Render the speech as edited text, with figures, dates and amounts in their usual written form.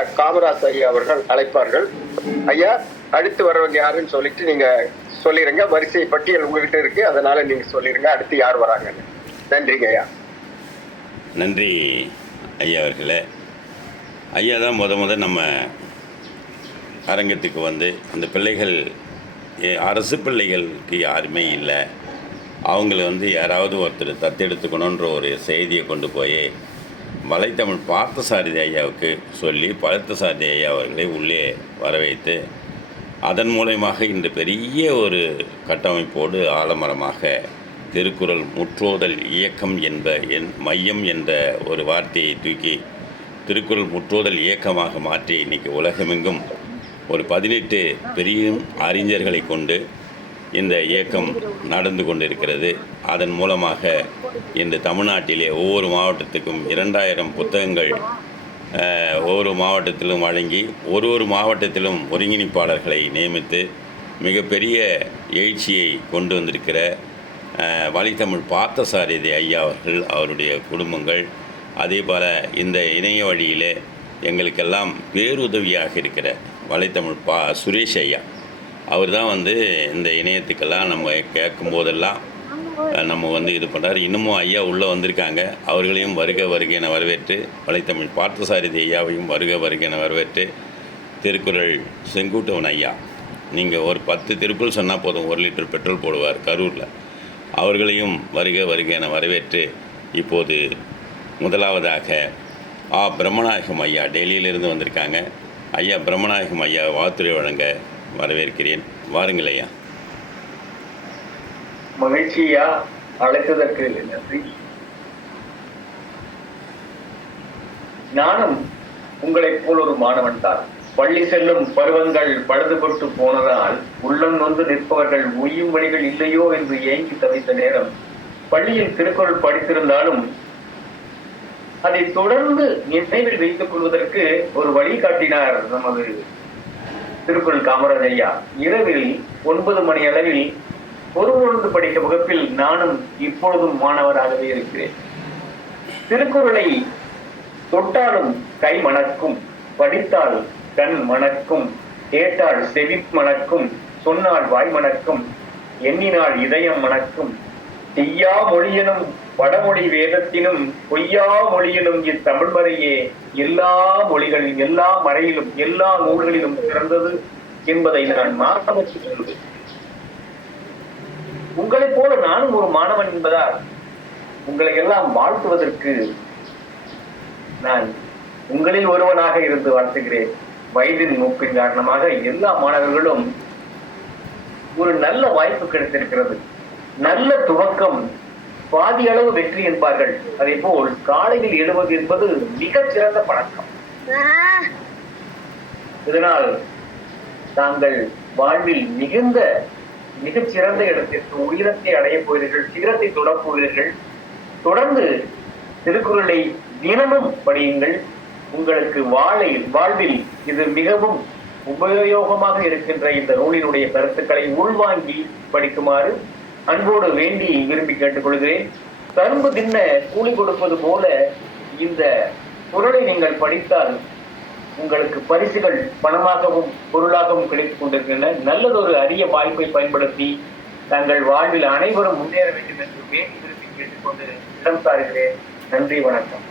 ஐயா காமராஜ் ஐயா அவர்கள் அழைப்பார்கள். ஐயா, அடுத்து வரவங்க யாருன்னு சொல்லிட்டு நீங்க சொல்லிருங்க. வரிசை பட்டியல் உங்ககிட்ட இருக்கு, அதனால நீங்க சொல்லிருங்க அடுத்து யார் வராங்கன்னு. நன்றிங்க ஐயா. நன்றி ஐயா அவர்களே. ஐயா தான் முத நம்ம அரங்கத்துக்கு வந்து இந்த பிள்ளைகள் அரசு பிள்ளைகளுக்கு யாருமே இல்லை, அவங்கள வந்து யாராவது ஒருத்தர் தத்தெடுத்துக்கணுன்ற ஒரு செய்தியை கொண்டு போய் வலைத்தமிழ் பார்த்தசாரதி ஐயாவுக்கு சொல்லி பார்த்தசாரதி ஐயா அவர்களை உள்ளே வர வைத்து அதன் மூலமாக இன்று பெரிய ஒரு கட்டமைப்போடு ஆலமரமாக திருக்குறள் முற்றோதல் இயக்கம் மையம் என்ற ஒரு வார்த்தையை தூக்கி திருக்குறள் முற்றோதல் இயக்கமாக மாற்றி இன்றைக்கி உலகமெங்கும் ஒரு 18 பெரிய அறிஞர்களை கொண்டு இந்த இயக்கம் நடந்து கொண்டிருக்கிறது. அதன் மூலமாக இந்த தமிழ்நாட்டிலே ஒவ்வொரு மாவட்டத்துக்கும் 2000 புத்தகங்கள் ஒவ்வொரு மாவட்டத்திலும் வழங்கி ஒரு மாவட்டத்திலும் ஒருங்கிணைப்பாளர்களை நியமித்து மிகப்பெரிய எழுச்சியை கொண்டு வந்திருக்கிற வலைத்தமிழ் பார்த்தசாரதி ஐயா அவர்கள், அவருடைய குடும்பங்கள், அதே போல் இந்த இணைய வழியிலே எங்களுக்கெல்லாம் பேருதவியாக இருக்கிற வலைத்தமிழ் சுரேஷ் ஐயா, அவர் தான் வந்து இந்த இணையத்துக்கெல்லாம் நம்ம கேட்கும்போதெல்லாம் நம்ம வந்து இது பண்ணுறார். இன்னமும் ஐயா உள்ளே வந்திருக்காங்க, அவர்களையும் வருக என வரவேற்று, வலைத்தமிழ் பார்த்தசாரதி ஐயாவையும் வருக என வரவேற்று, திருக்குறள் செங்குட்டுவன் ஐயா, நீங்கள் ஒரு 10 திருக்குறள் சொன்னால் போதும் 1 லிட்டர் பெட்ரோல் போடுவார் கரூரில், அவர்களையும் வருக என வரவேற்று, இப்போது முதலாவதாக பிரம்மநாயகம் ஐயா டெல்லியிலிருந்து வந்திருக்காங்க. ஐயா பிரம்மநாயகம் ஐயா வாழ்த்துரை வழங்க வரவேற்கிறேன். வாருங்கள் ஐயா. மகிழ்ச்சியா, அழைத்ததற்கு நன்றி. நானும் உங்களைப் போல் ஒரு மாணவன் தான். பள்ளி செல்லும் பருவங்கள் பழுதுபட்டு போனதால் உள்ளம் நொந்து நிற்பவர்கள் உய்யும் வழிகள் இல்லையோ என்று ஏங்கி தவித்த நேரம் பள்ளியில் திருக்குறள் படித்திருந்தாலும் அதை தொடர்ந்து நினைவில் வைத்துக் கொள்வதற்கு ஒரு வழி காட்டினார் நமது திருக்குறள் காமராஜ் ஐயா. இரவில் 9 மணி அளவில் பொருளுணர்ந்து படித்த வகுப்பில் நானும் இப்பொழுதும் மாணவராகவே இருக்கிறேன். திருக்குறளை தொட்டாலும் கை மணக்கும், படித்தால் கண் மணக்கும், கேட்டால் செவி மணக்கும், சொன்னால் வாய் மணக்கும், எண்ணினால் இதயம் மணக்கும், செய்யா மொழியனும் வடமொழி வேதத்தினும் பொய்யா மொழியிலும் இத்தமிழ் மறையே எல்லா மொழிகளிலும் எல்லா மறையிலும் எல்லா நூல்களிலும் சிறந்தது என்பதை நான் மாற்றி சொல்லுவேன். உங்களைப் போல நானும் ஒரு மாணவன் என்பதால் உங்களை எல்லாம் வாழ்த்துவதற்கு நான் உங்களில் ஒருவனாக இருந்து வாழ்த்துகிறேன். வயதின் மூப்பின் காரணமாக எல்லா மாணவர்களும் ஒரு நல்ல வாய்ப்பு கிடைத்திருக்கிறது. நல்ல துவக்கம் பாதி அளவு வெற்றி என்பார்கள். அதே போல் காலையில் எழுவது என்பது மிகச் சிறந்த பழக்கம். இதனால் தாங்கள் வாழ்வில் மிகச் சிறந்த இடத்திற்கு உயரத்தை அடையப் போகிறீர்கள், சிகரத்தை தொடப் போகிறீர்கள். தொடர்ந்து திருக்குறளை தினமும் படியுங்கள். உங்களுக்கு வாழ்வில் இது மிகவும் உபயோகமாக இருக்கின்ற இந்த நூலினுடைய கருத்துக்களை உள்வாங்கி படிக்குமாறு அன்போடு வேண்டி விரும்பி கேட்டுக்கொள்கிறேன். கரும்பு தின்ன கூலி கொடுப்பது போல இந்த குறளை நீங்கள் படித்தால் உங்களுக்கு பரிசுகள் பணமாகவும் பொருளாகவும் கிடைத்துக் கொண்டிருக்கின்றன. நல்லதொரு அரிய வாய்ப்பை பயன்படுத்தி தங்கள் வாழ்வில் அனைவரும் முன்னேற வேண்டும் என்று வேண்டி விரும்பி கேட்டுக்கொண்டு இடம் சாருகிறேன். நன்றி, வணக்கம்.